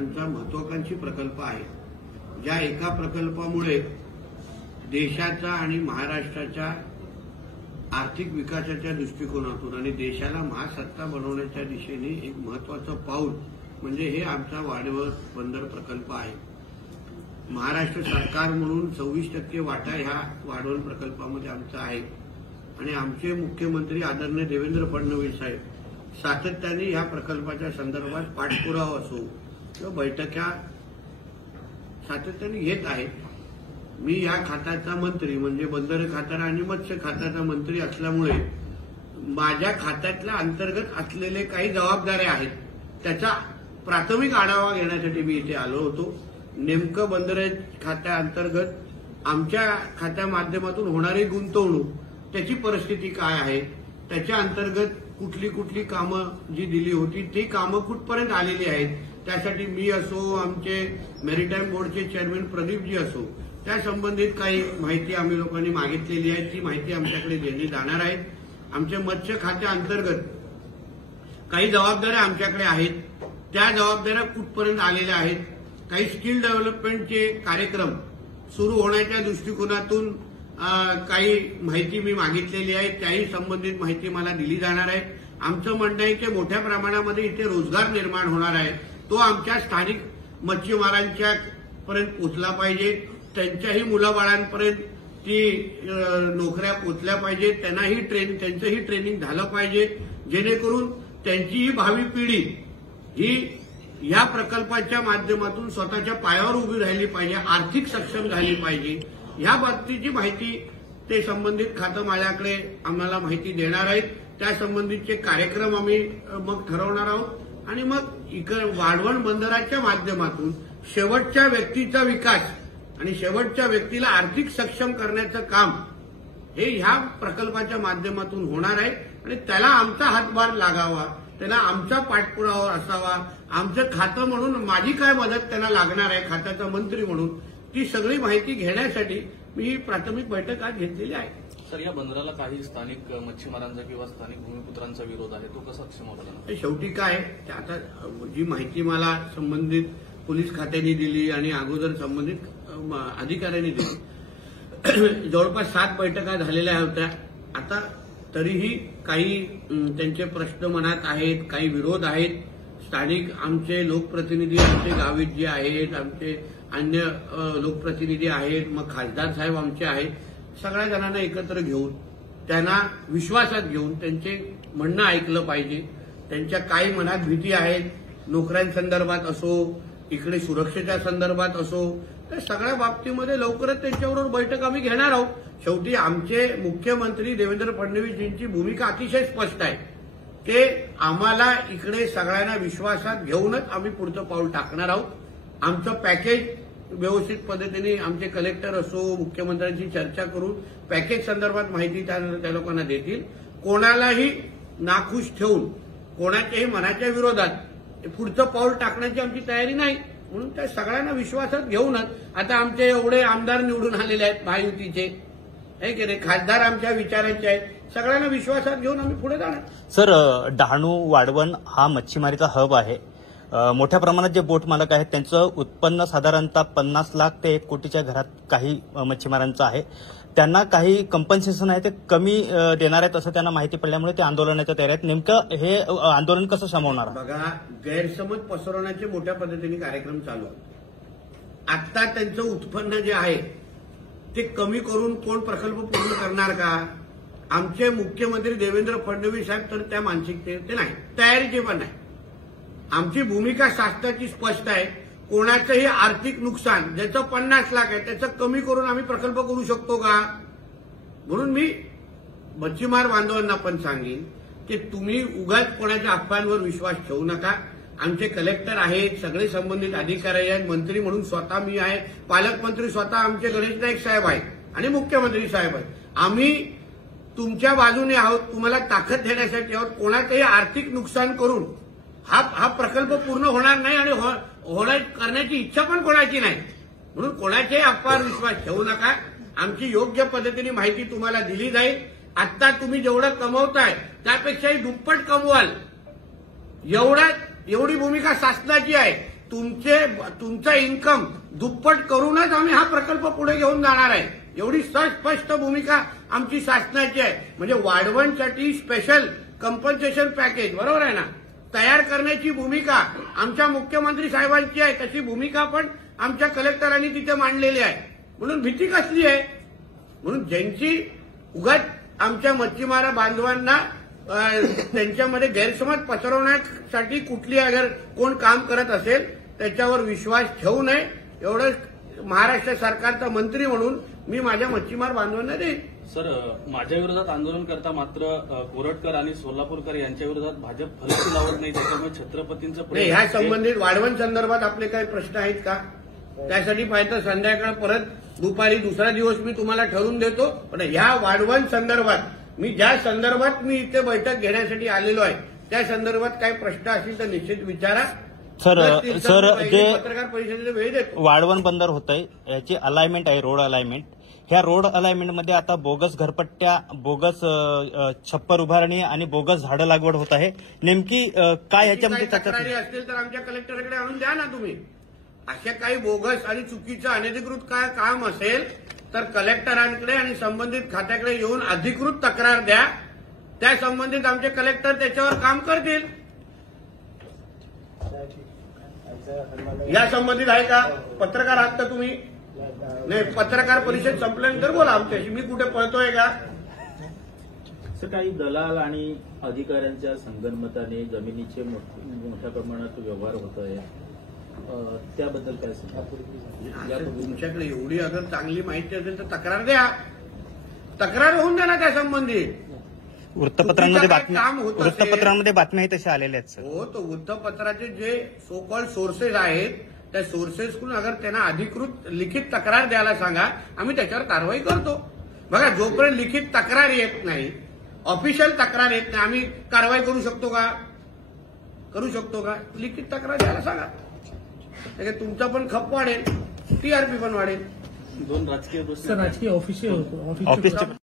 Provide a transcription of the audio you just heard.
यांचा महत्वाकांक्षी प्रकल्प आहे, ज्या एका प्रकल्पामुळे देशाचा आणि महाराष्ट्राच्या आर्थिक विकासाच्या दृष्टिकोनातून आणि देशाला महासत्ता बनवण्याच्या दिशेने एक महत्वाचं पाऊल म्हणजे हे आमचा वाढवण बंदर प्रकल्प आहे। महाराष्ट्र सरकार म्हणून 26% वाटा ह्या वाढवण प्रकल्पामध्ये आमचा आहे आणि आमचे मुख्यमंत्री आदरणीय देवेंद्र फडणवीस साहेब सातत्याने ह्या प्रकल्पाच्या संदर्भात पाठपुरावा असो किंवा बैठका सातत्याने घेत आहेत। मी या खात्याचा मंत्री म्हणजे बंदर खात्याचा आणि मत्स्य खात्याचा मंत्री असल्यामुळे माझ्या खात्यातल्या अंतर्गत असलेले काही जबाबदाऱ्या आहेत त्याचा प्राथमिक आढावा घेण्यासाठी मी इथे आलो होतो। नेमकं बंदर खात्याअंतर्गत आमच्या खात्या माध्यमातून होणारी गुंतवणूक त्याची परिस्थिती काय आहे, त्याच्या अंतर्गत कुठली कुठली कामं जी दिली होती ती कामं कुठपर्यंत आलेली आहेत, त्यासाठी मी असो आमचे मॅरिटाईम बोर्डचे चेअरमॅन प्रदीपजी असो त्या संबंधित काही माहिती आम्ही लोकांनी मागितलेली आहे, ती माहिती आमच्याकडे देण्यात जाणार आहे। आमच्या मत्स्य खात्याअंतर्गत काही जबाबदाऱ्या आमच्याकडे आहेत, त्या जबाबदाऱ्या कुठपर्यंत आलेल्या आहेत, काही स्किल डेव्हलपमेंटचे कार्यक्रम सुरू होण्याच्या दृष्टिकोनातून काही माहिती मी मागितलेली आहे, त्याही संबंधित माहिती मला दिली जाणार आहे। आमचं म्हणणं आहे की मोठ्या प्रमाणामध्ये इथे रोजगार निर्माण होणार आहे, तो आमच्या स्थानिक मच्छीमारांच्या पर्यंत पोहोचला पाहिजे, त्यांच्याही मुलाबाळांपर्यंत ती नोकऱ्या पोहोचल्या पाहिजेत, त्यांचंही ट्रेनिंग झालं पाहिजे, जेणेकरून त्यांचीही भावी पिढी ही या प्रकल्पाच्या माध्यमातून स्वतःच्या पायावर उभी राहिली पाहिजे, आर्थिक सक्षम झाली पाहिजे। या बाबतीची माहिती ते संबंधित खातं माझ्याकडे आम्हाला माहिती देणार आहेत, त्या संबंधितचे कार्यक्रम आम्ही मग ठरवणार आहोत आणि मग इकडे वाढवण बंदराच्या माध्यमातून शेवटच्या व्यक्तीचा विकास आणि शेवटच्या व्यक्तीला आर्थिक सक्षम करण्याचं काम हे ह्या प्रकल्पाच्या माध्यमातून होणार आहे आणि त्याला आमचा हातभार लागावा, त्याला आमचा पाठपुरावा असावा। आमचं खातं म्हणून माझी काय मदत त्यांना लागणार आहे खात्याचा मंत्री म्हणून ती सगळी माहिती घेण्यासाठी मी ही प्राथमिक बैठक आज घेतलेली आहे। सर, या बंदराला काही स्थानिक मच्छीमारांचा किंवा स्थानिक भूमिपुत्रांचा विरोध आहे, तो कसा क्षमवला? शेवटी काय आता जी माहिती मला संबंधित पोलीस खात्याने दिली आणि अगोदर संबंधित अधिकाऱ्यांनी दिली, जवळपास 7 बैठका झालेल्या होत्या। आता तरीही काही त्यांचे प्रश्न मनात आहेत, काही विरोध आहेत। स्थानिक आमचे लोकप्रतिनिधी आमचे गावित जे आहेत, आमचे अन्य लोकप्रतिनिधी आहेत, मग खासदार साहेब आमचे आहेत, सगळ्या जणांना एकत्र घेऊन त्यांना विश्वासात घेऊन त्यांचे म्हणणं ऐकलं पाहिजे। त्यांच्या काही मनात भीती आहेत, नोकऱ्यांसंदर्भात असो, इकडे सुरक्षेच्या संदर्भात असो, तर सगळ्या बाबतीमध्ये लवकरच त्यांच्याबरोबर बैठक आम्ही घेणार आहोत। शेवटी आमचे मुख्यमंत्री देवेंद्र फडणवीसजींची भूमिका अतिशय स्पष्ट आहे, ते आम्हाला इकडे सगळ्यांना विश्वासात घेऊनच आम्ही पुढचं पाऊल टाकणार आहोत। आमचं पॅकेज व्यवस्थित पद्धतीने आमचे कलेक्टर असो मुख्यमंत्र्यांची चर्चा करून पॅकेज संदर्भात माहिती त्या लोकांना देतील। कोणालाही नाखुश ठेवून कोणाच्याही मनाच्या विरोधात पुढचं पाऊल टाकण्याची आमची तयारी नाही, म्हणून त्या सगळ्यांना विश्वासात घेऊनच आता आमचे एवढे आमदार निवडून आलेले आहेत महायुतीचे, आहे की नाही, खासदार आमच्या विचारांचे आहेत, सगळ्यांना विश्वासात घेऊन आम्ही पुढे जाणार। सर, डहाणू वाढवण हा मच्छीमारीचा हब आहे, मोठ्या प्रमाणात जे बोट मालक आहेत त्यांचं उत्पन्न साधारणतः 50 लाख ते 1 कोटीच्या घरात काही मच्छीमारांचं आहे, त्यांना काही कंपन्सेशन आहे ते कमी देणार आहेत असं त्यांना माहिती पडल्यामुळे ते आंदोलनाच्या तयारी आहेत। नेमकं हे आंदोलन कसं सामावणार? बघा, गैरसमज पसरवण्याचे मोठ्या पद्धतीने कार्यक्रम चालू आहेत। आता त्यांचं उत्पन्न जे आहे ते कमी करून कोण प्रकल्प पूर्ण करणार का? आमचे मुख्यमंत्री देवेंद्र फडणवीस साहेब तर त्या मानसिकते नाही, तयारीचे पण नाही। आमची भूमिका शासनाची स्पष्ट आहे, कोणाचंही आर्थिक नुकसान ज्याचं 50 लाख आहे त्याचं कमी करून आम्ही प्रकल्प करू शकतो का? म्हणून मी मच्छीमार बांधवांना पण सांगेन की तुम्ही उगाच कोणाच्या अफवांवर विश्वास ठेवू नका। आमचे कलेक्टर आहेत, सगळे संबंधित अधिकारी आहेत, मंत्री म्हणून स्वतः मी आहे, पालकमंत्री स्वतः आमचे गणेश नाईक साहेब आहेत आणि मुख्यमंत्री साहेब आहेत। आम्ही तुमच्या बाजूने आहोत, तुम्हाला ताकद देण्यासाठी आहोत। कोणाचंही आर्थिक नुकसान करून हा प्रकल्प पूर्ण होणार नाही आणि करण्याची इच्छा पण कोणाची नाही, म्हणून कोणाच्याही अफवावर विश्वास ठेवू नका। आमची योग्य पद्धतीने माहिती तुम्हाला दिली जाईल। आता तुम्ही जेवढं कमवताय त्यापेक्षाही दुप्पट कमवाल, एवढी भूमिका शासनाची आहे। तुमचा इन्कम दुप्पट करूनच आम्ही हा प्रकल्प पुढे घेऊन जाणार आहे. एवढी स्पष्ट भूमिका आमची शासनाची आहे. म्हणजे वाढवणसाठी स्पेशल कंपन्सेशन पॅकेज, बरोबर आहे ना, तयार करण्याची भूमिका आमच्या मुख्यमंत्री साहेबांची आहे. तशी भूमिका पण आमच्या कलेक्टरांनी तिथे मांडलेली आहे. म्हणून भीती कसली आहे? म्हणून ज्यांची उगाच आमच्या मच्छीमार बांधवांना त्यांच्यामध्ये गैरसमज पसरवण्यासाठी कुठली अगर कोण काम करत असेल त्याच्यावर विश्वास ठेवू नये, एवढं महाराष्ट्र सरकारचा मंत्री म्हणून मी माझ्या मच्छीमार बांधवांना देईन. सर, माझ्या विरोधात आंदोलन करता मात्र कोरटकर आणि सोलापूरकर यांच्या विरोधात भाजप फलकी लावत नाही, त्याच्यामुळे छत्रपतींचं नाही, ह्या संबंधित वाढवण संदर्भात आपले काही प्रश्न आहेत का? त्यासाठी पाहिजे संध्याकाळ परत दुपारी दुसरा दिवस मी तुम्हाला ठरवून देतो. पण ह्या वाढवण संदर्भात मी ज्या संदर्भात मी इथे बैठक घेण्यासाठी आलेलो आहे त्या संदर्भात काही प्रश्न असतील तर निश्चित विचारा. सर जे पत्रकार परिषदेला वेळ देतो. वाढवण बंदर होत आहे याची अलाइनमेंट आहे, रोड अलाइनमेंट. ह्या रोड अलाइनमेंटमध्ये आता बोगस घरपट्ट्या, बोगस छप्पर उभारणी आणि बोगस झाडं लागवड होत आहे. नेमकी काय याच्यामध्ये तक्रारी असतील तर आमच्या कलेक्टरकडे आणून द्या ना तुम्ही. अशा काही बोगस आणि चुकीचं अनधिकृत काय काम असेल तर कलेक्टरांकडे आणि संबंधित खात्याकडे येऊन अधिकृत तक्रार द्या. त्या संबंधित आमचे कलेक्टर त्याच्यावर काम करतील. या संबंधित आहे का? पत्रकार आहात का तुम्ही? नाही, पत्रकार परिषद संपल्यानंतर बोला आमच्याशी. मी कुठे पळतोय का? सर, काही दलाल आणि अधिकाऱ्यांच्या संगनमताने जमिनीचे मोठ्या प्रमाणात व्यवहार होत आहे, त्याबद्दल काय सांगा? तुमच्याकडे एवढी अगर चांगली माहिती असेल तर तक्रार द्या. तक्रार होऊन द्या ना त्या संबंधित. वृत्तपत्रांमध्ये काम होत असेल. वृत्तपत्रांमध्ये बातम्याही तशा आलेल्या आहेत सर. हो, तो वृत्तपत्राचे जे सो कॉल्ड सोर्सेस आहेत त्या सोर्सेसकडून अगर त्यांना अधिकृत लिखित तक्रार द्यायला सांगा, आम्ही त्याच्यावर कारवाई करतो. बघा, जोपर्यंत लिखित तक्रार येत नाही, ऑफिशियल तक्रार येत नाही, आम्ही कारवाई करू शकतो का? करू शकतो का? लिखित तक्रार द्यायला सांगा. त्याच्यात तुमचा पण खप वाढेल, टीआरपी पण वाढेल. दोन राजकीय प्रश्न. सर, राजकीय ऑफिशियल